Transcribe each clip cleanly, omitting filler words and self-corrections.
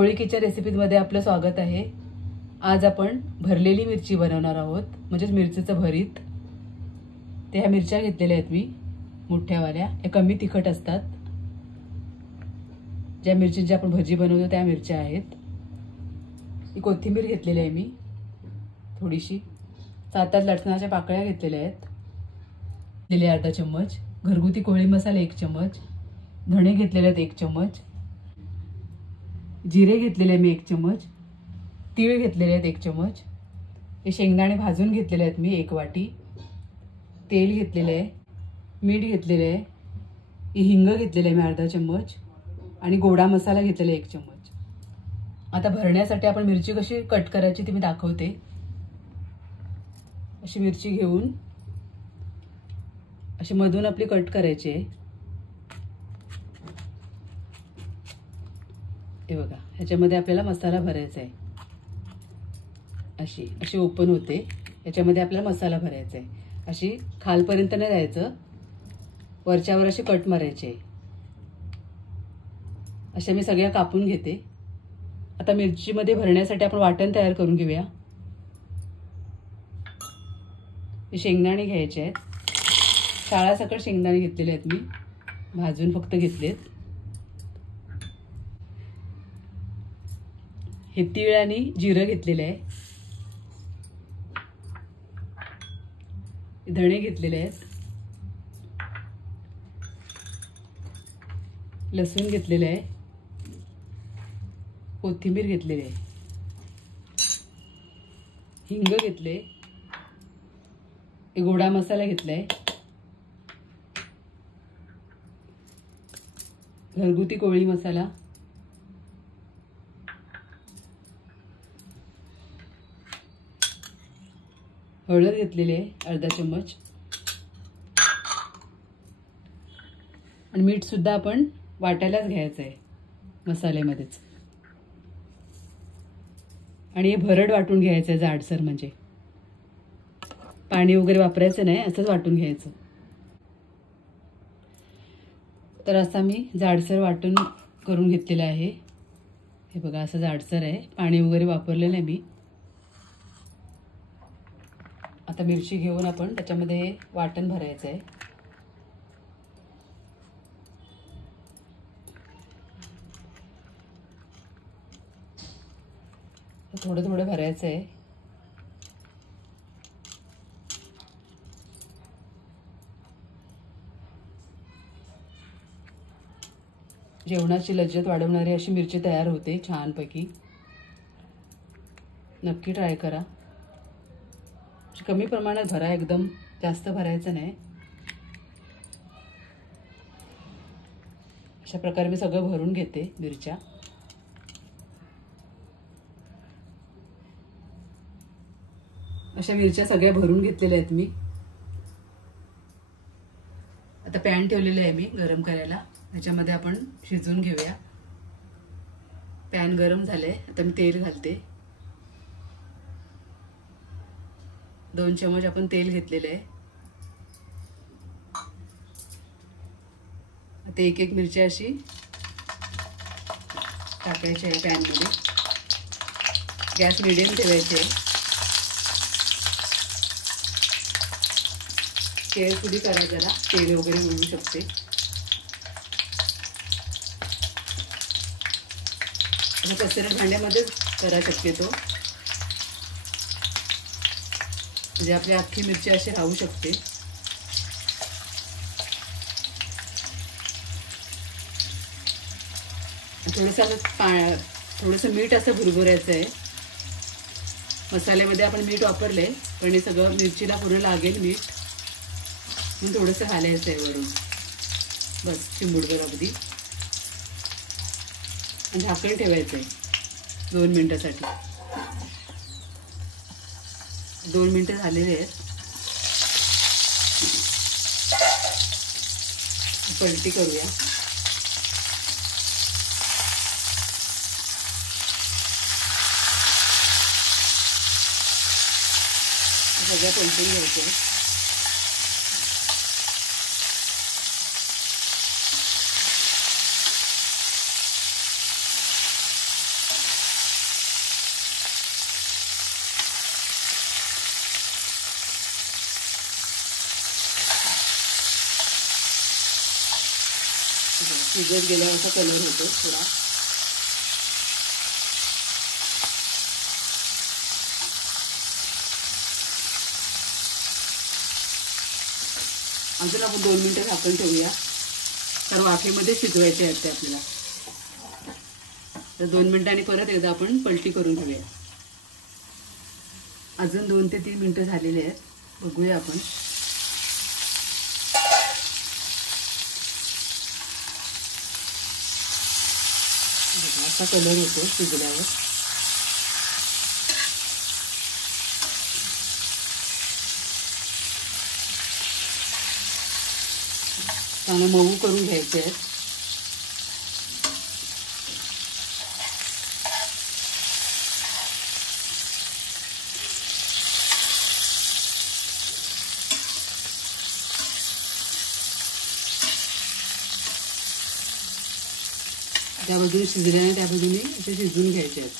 कोळी kitchen रेसिपीमध्ये आपलं स्वागत आहे। आज आपण भरलेली मिरची बनवणार आहोत, म्हणजे मिरचीचं भरीत। ते ह्या मिरच्या घेतलेल्या आहेत मी, मोठ्यावाल्या, या कमी तिखट असतात। ज्या मिरचीची आपण भजी बनवतो त्या मिरच्या आहेत। ही कोथिंबीर घेतलेली आहे मी थोडीशी, 7-8 लसणाच्या पाकळ्या घेतलेल्या आहेत, दिले अर्धा चम्मच। घरगुती कोळी मसाला 1 चम्मच, धणे घेतलेले आहेत 1 चम्मच, जिरे घेतलेले मी 1 चम्मच, तीळ घेतलेले आहेत 1 चम्मच, हे शेंगदाणे भाजून घेतलेले आहेत मी 1 वाटी, तेल घेतलेले आहे, मीठ घेतलेले आहे, हिंग घेतलेले आहे मी अर्धा चम्मच, आणि गोडा मसाला घेतलेला 1 चम्मच। आता भरण्यासाठी आपण मिरची कशी कट करायची ती मी दाखवते। अशी मिरची घेऊन अशी मधून आपली कट करायची आहे। हे बघा, ह्याच्यामध्ये आपल्याला मसाला भरायचा आहे। अशी ओपन होते, ह्याच्यामध्ये आपल्याला मसाला भरायचा आहे। अशी खालपर्यंत नाही जायचं, वरच्यावर अशी कट मारायची। अशा मी सगळ्या कापून घेते। आता मिरचीमध्ये भरण्यासाठी आपण वाटण तयार करून घेऊया। शेंगदाणे घ्यायचे आहेत, साळासकट शेंगदाणे घेतलेले आहेत मी, भाजून फक्त घेतलेत। हे तीळ आणि जिरं घेतलेले आहे, धणे घेतलेले आहेत, लसूण घेतलेले आहे, कोथिंबीर घेतलेली आहे, हिंग घेतले, गोडा मसाला घेतलाय, घरगुती कोळी मसाला, हळद घेतलेली आहे अर्धा चम्मच, आणि मीठ सुद्धा आपण वाटायलाच घ्यायचं आहे मसाल्यामध्येच। आणि हे भरड वाटून घ्यायचं आहे जाडसर, म्हणजे पाणी वगैरे वापरायचं नाही, असंच वाटून घ्यायचं। तर असा मी जाडसर वाटून करून घेतलेला आहे। हे बघा, असं जाडसर आहे, पाणी वगैरे वापरलेलं आहे मी। आता मिरची घेऊन आपण त्याच्यामध्ये वाटण भरायचं आहे। थोडं थोडं भरायचं आहे। जेवणाची लज्जत वाढवणारी अशी मिरची तयार होते छानपैकी। नक्की ट्राय करा। कमी प्रमाणात भरा, एकदम जास्त भरायचं नाही। अशा प्रकारे मी सगळं भरून घेते मिरच्या। अशा मिरच्या सगळ्या भरून घेतलेल्या आहेत मी। आता पॅन ठेवलेलं आहे मी गरम करायला, त्याच्यामध्ये आपण शिजवून घेऊया। पॅन गरम झाले, आता मी तेल घालते। 2 चम्मच आपण तेल घेतलेले आहे। आता एक एक मिरची अशी टाकायची आहे पॅन मध्ये। गॅस मीडियम ठेवायचे आहे। केअरफुली करा, जरा तेल वगैरे मिळू शकते। पसरट भांड्यामध्येच करा शक्यतो, म्हणजे आपली अख्खी मिरची अशी राहू शकते। थोडंसं मीठ असं भुरभुरायचं आहे। मसाल्यामध्ये आपण मीठ वापरले, पण हे सगळं मिरचीला पूर्ण लागेल मीठ, म्हणून थोडंसं घालायचं आहे वरून, बस चिमूटभर अगदी। आणि झाकण ठेवायचं आहे 2 मिनिटासाठी। 2 मिनिटं झालेले आहेत, पलटी करूया। सगळ्या पलटून घ्यायचे। शिजत गेल्यावर असा कलर होतो थोडा. अजून आपण 2 मिनिटं झाकण ठेवूया, तर वाफेमध्ये शिजवायचे आहेत ते आपल्याला. तर 2 मिनिटांनी परत एकदा आपण पलटी करून घेऊया. अजून 2 ते 3 मिनिटं झालेली आहेत. बघूया आपण. असा कलर होतो शिजल्यावर. चांगलं मऊ करून घ्यायचे आहेत. त्या बाजूने शिजल्याने त्या बाजूने असे शिजवून घ्यायचे आहेत.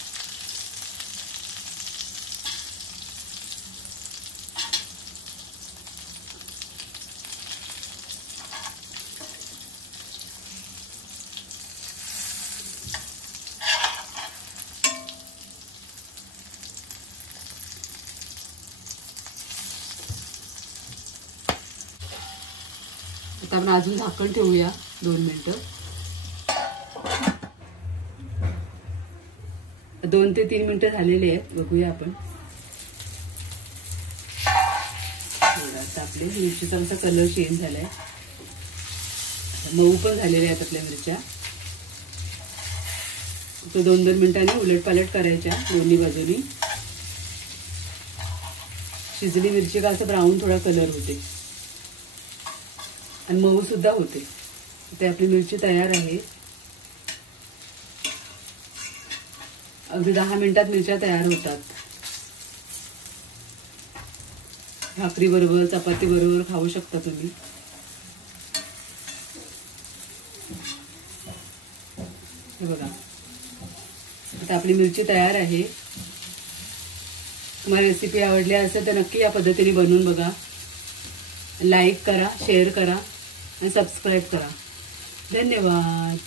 आता आपण अजून झाकण ठेवूया 2 मिनिटं. 2 ते 3 मिनिटं झालेली आहेत. बघूया आपण. आता आपले मिरचीचा असा कलर चेंज झालाय. मऊ पण झालेले आहेत आपल्या मिरच्या. तर 2-2 मिनिटांनी उलटपालट करायच्या दोन्ही बाजूनी. शिजली मिरची का असं ब्राऊन थोडा कलर होते आणि मऊ सुद्धा होते. ते आपली मिरची तयार आहे. अगदी 10 मिनिटात मिरच्या तयार होतात. भाकरी बरोबर, चपाती बरोबर खाऊ शकता तुम्ही. हे बघा, आता आपली मिरची तयार आहे. तुम्हाला रेसिपी आवडली असेल तर नक्की या पद्धतीने बनवून बघा. लाईक करा, शेअर करा आणि सबस्क्राईब करा. धन्यवाद.